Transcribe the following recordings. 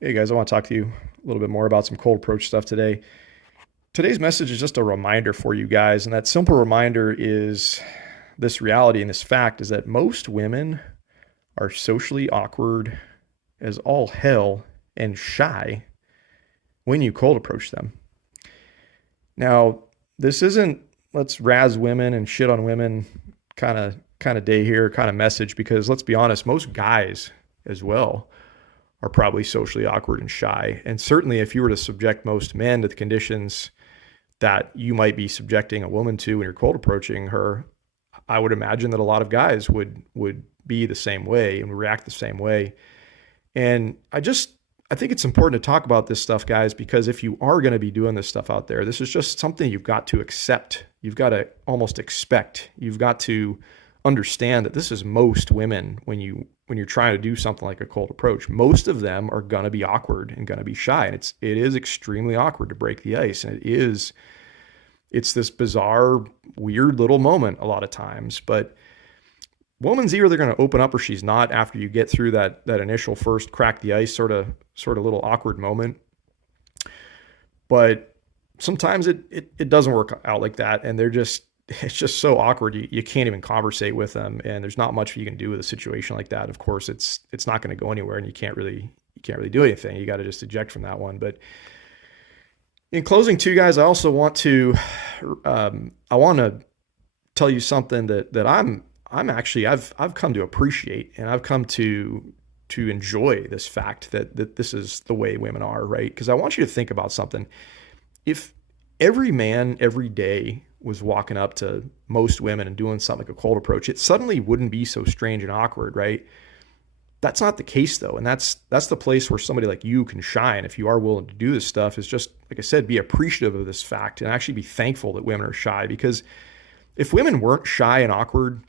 Hey guys, I want to talk to you a little bit more about some cold approach stuff today. Today's message is just a reminder for you guys, and that simple reminder is this reality and this fact is that most women are socially awkward as all hell and shy when you cold approach them. Now, this isn't let's razz women and shit on women kind of day here, kind of message, because let's be honest, most guys as well are probably socially awkward and shy. And certainly, if you were to subject most men to the conditions that you might be subjecting a woman to when you're cold approaching her, I would imagine that a lot of guys would be the same way and react the same way. And I think it's important to talk about this stuff, guys, because if you are going to be doing this stuff out there, this is just something you've got to accept. You've got to almost expect. You've got to understand that this is most women when you're trying to do something like a cold approach. Most of them are going to be awkward and going to be shy, and it is extremely awkward to break the ice, and it's this bizarre, weird little moment a lot of times. But woman's either going to open up or she's not after you get through that initial first crack the ice sort of little awkward moment. But sometimes it doesn't work out like that, and it's just so awkward. You can't even conversate with them, and there's not much you can do with a situation like that. Of course, it's not going to go anywhere, and you can't really do anything. You got to just eject from that one. But in closing, too, guys, I also I want to tell you something that I'm actually I've come to appreciate, and I've come to enjoy this fact that this is the way women are, right? Because I want you to think about something. If every man every day was walking up to most women and doing something like a cold approach, it suddenly wouldn't be so strange and awkward, right? That's not the case though. And that's the place where somebody like you can shine if you are willing to do this stuff, is just, like I said, be appreciative of this fact and actually be thankful that women are shy. Because if women weren't shy and awkward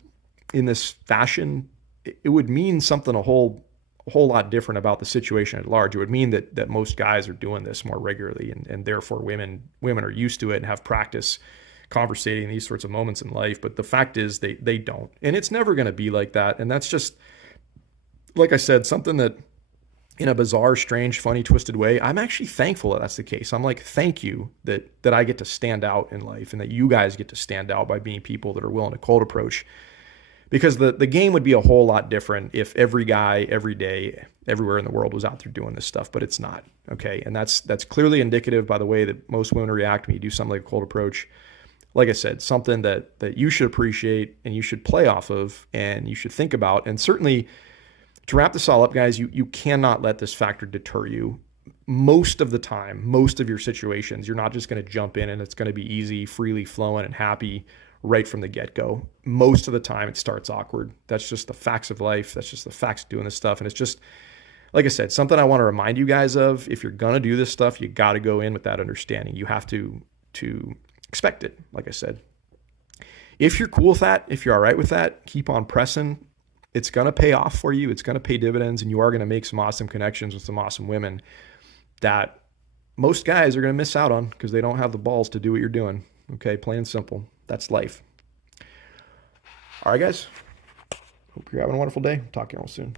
in this fashion, it would mean something a whole lot different about the situation at large. It would mean that most guys are doing this more regularly, and therefore women are used to it and have practice conversating these sorts of moments in life. But the fact is they don't. And it's never going to be like that. And that's just, like I said, something that in a bizarre, strange, funny, twisted way, I'm actually thankful that that's the case. I'm like, thank you that I get to stand out in life, and that you guys get to stand out by being people that are willing to cold approach. Because the game would be a whole lot different if every guy, every day, everywhere in the world was out there doing this stuff, but it's not. Okay. And that's clearly indicative by the way that most women react when you do something like a cold approach. Like I said, something that you should appreciate and you should play off of and you should think about. And certainly, to wrap this all up, guys, you cannot let this factor deter you. Most of the time, most of your situations, you're not just going to jump in and it's going to be easy, freely flowing, and happy right from the get-go. Most of the time it starts awkward. That's just the facts of life. That's just the facts of doing this stuff. And it's just, like I said, something I want to remind you guys of. If you're going to do this stuff, you got to go in with that understanding. You have to expect it, like I said. If you're cool with that, if you're all right with that, keep on pressing. It's going to pay off for you. It's going to pay dividends, and you are going to make some awesome connections with some awesome women that most guys are going to miss out on because they don't have the balls to do what you're doing. Okay, plain and simple. That's life. All right, guys. Hope you're having a wonderful day. Talk to you all soon.